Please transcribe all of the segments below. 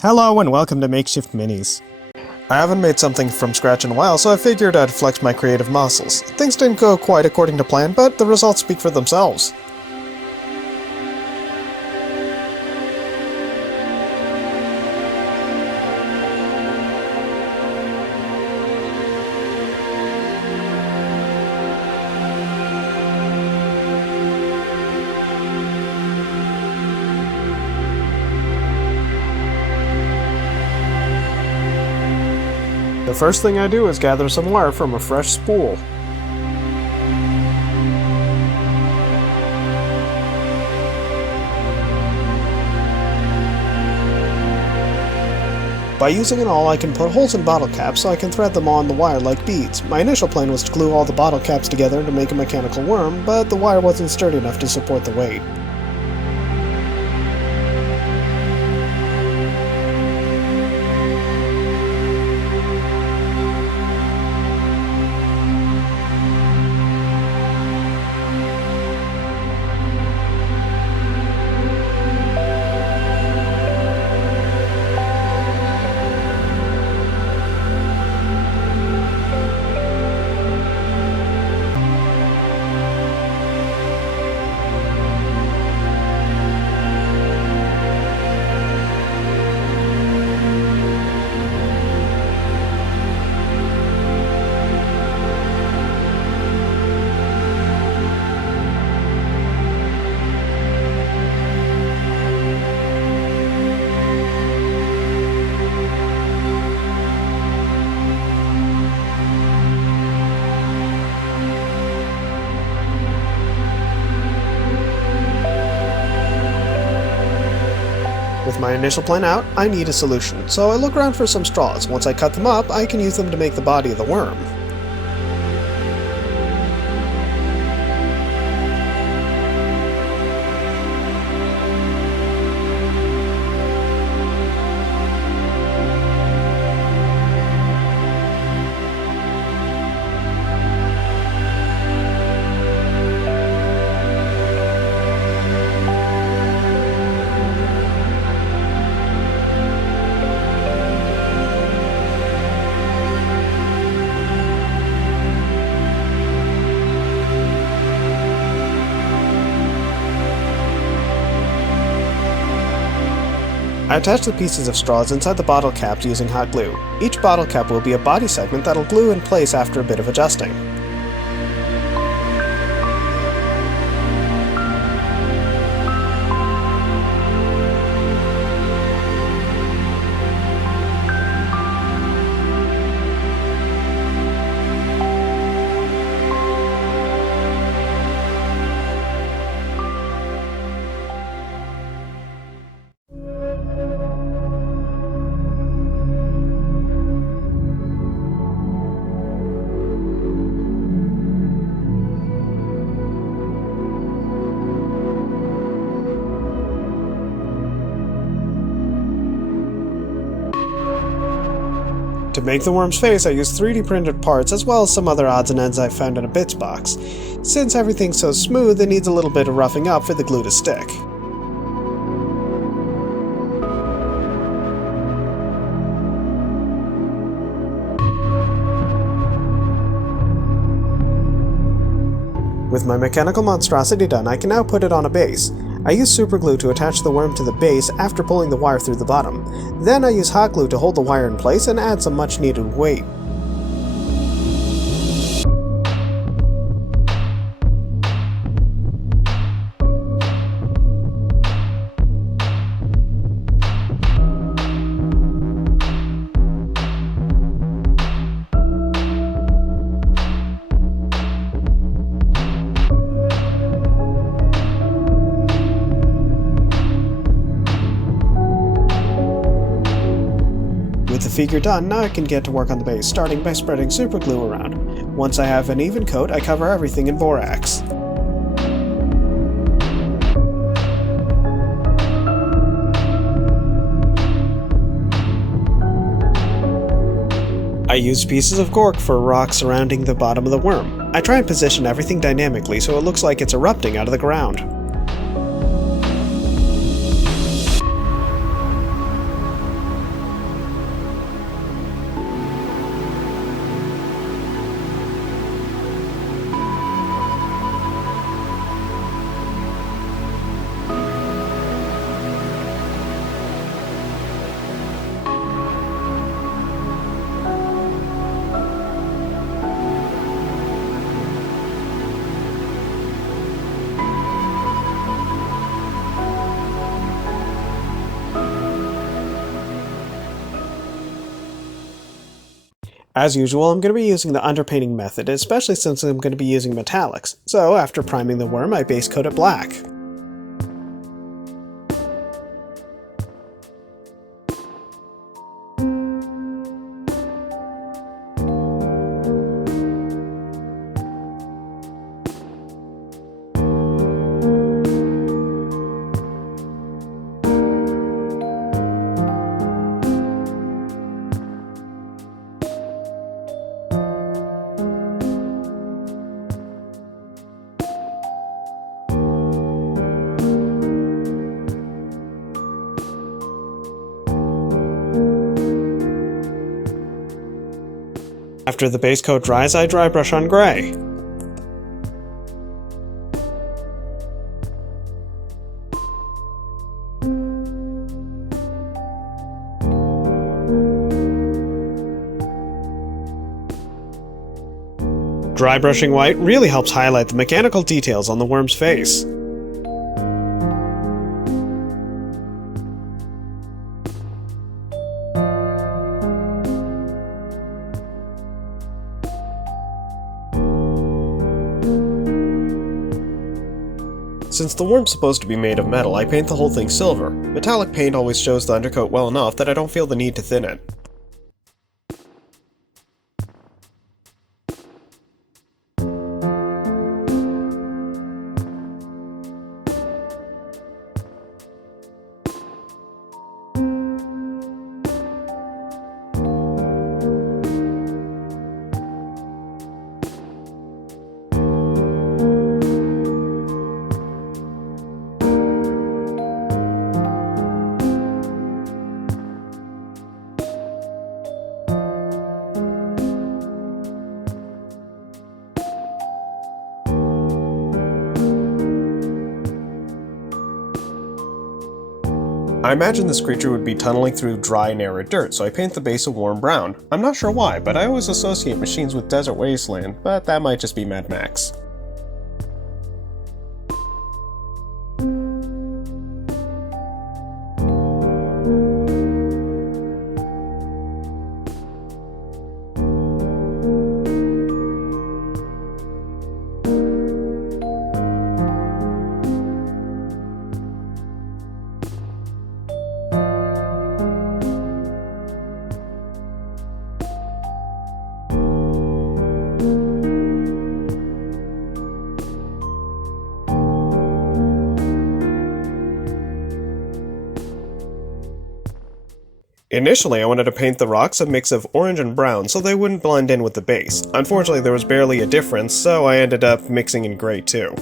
Hello and welcome to Makeshift Minis. I haven't made something from scratch in a while, so I figured I'd flex my creative muscles. Things didn't go quite according to plan, but the results speak for themselves. The first thing I do is gather some wire from a fresh spool. By using an awl, I can put holes in bottle caps so I can thread them on the wire like beads. My initial plan was to glue all the bottle caps together to make a mechanical worm, but the wire wasn't sturdy enough to support the weight. With my initial plan out, I need a solution, so I look around for some straws. Once I cut them up, I can use them to make the body of the worm. I attach the pieces of straws inside the bottle caps using hot glue. Each bottle cap will be a body segment that'll glue in place after a bit of adjusting. To make the worm's face, I use 3D printed parts as well as some other odds and ends I found in a bits box. Since everything's so smooth, it needs a little bit of roughing up for the glue to stick. With my mechanical monstrosity done, I can now put it on a base. I use superglue to attach the worm to the base after pulling the wire through the bottom. Then I use hot glue to hold the wire in place and add some much needed weight. With the figure done, now I can get to work on the base, starting by spreading superglue around. Once I have an even coat, I cover everything in borax. I use pieces of cork for rocks surrounding the bottom of the worm. I try and position everything dynamically so it looks like it's erupting out of the ground. As usual, I'm going to be using the underpainting method, especially since I'm going to be using metallics, so after priming the worm, I base coat it black. After the base coat dries, I dry brush on gray. Dry brushing white really helps highlight the mechanical details on the worm's face. Since the worm's supposed to be made of metal, I paint the whole thing silver. Metallic paint always shows the undercoat well enough that I don't feel the need to thin it. I imagine this creature would be tunneling through dry and arid dirt, so I paint the base a warm brown. I'm not sure why, but I always associate machines with Desert Wasteland, but that might just be Mad Max. Initially, I wanted to paint the rocks a mix of orange and brown so they wouldn't blend in with the base. Unfortunately, there was barely a difference, so I ended up mixing in gray too.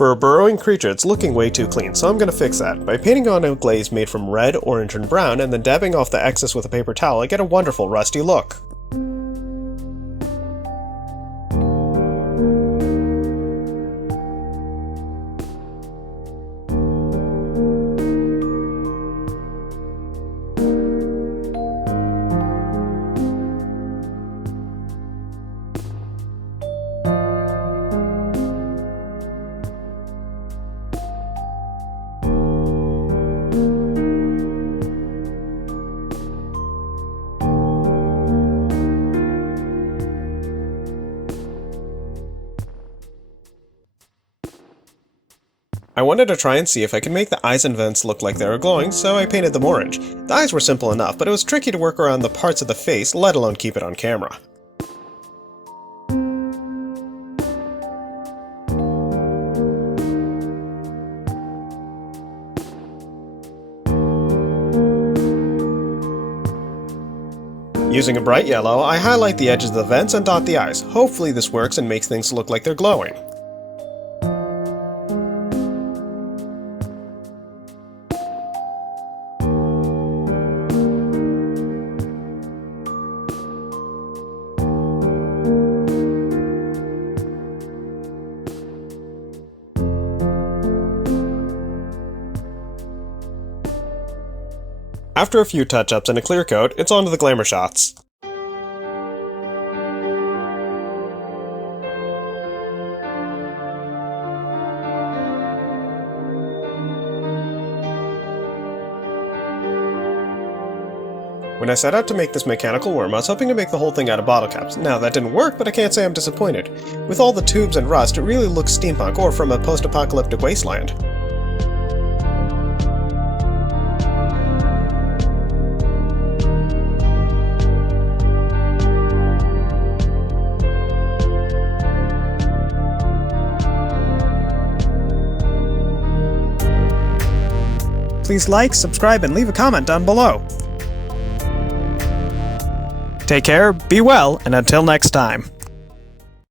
For a burrowing creature, it's looking way too clean, so I'm gonna fix that. By painting on a glaze made from red, orange, and brown, and then dabbing off the excess with a paper towel, I get a wonderful rusty look. I wanted to try and see if I could make the eyes and vents look like they were glowing, so I painted them orange. The eyes were simple enough, but it was tricky to work around the parts of the face, let alone keep it on camera. Using a bright yellow, I highlight the edges of the vents and dot the eyes. Hopefully this works and makes things look like they're glowing. After a few touch-ups and a clear coat, it's on to the glamour shots. When I set out to make this mechanical worm, I was hoping to make the whole thing out of bottle caps. Now, that didn't work, but I can't say I'm disappointed. With all the tubes and rust, it really looks steampunk or from a post-apocalyptic wasteland. Please like, subscribe, and leave a comment down below. Take care, be well, and until next time.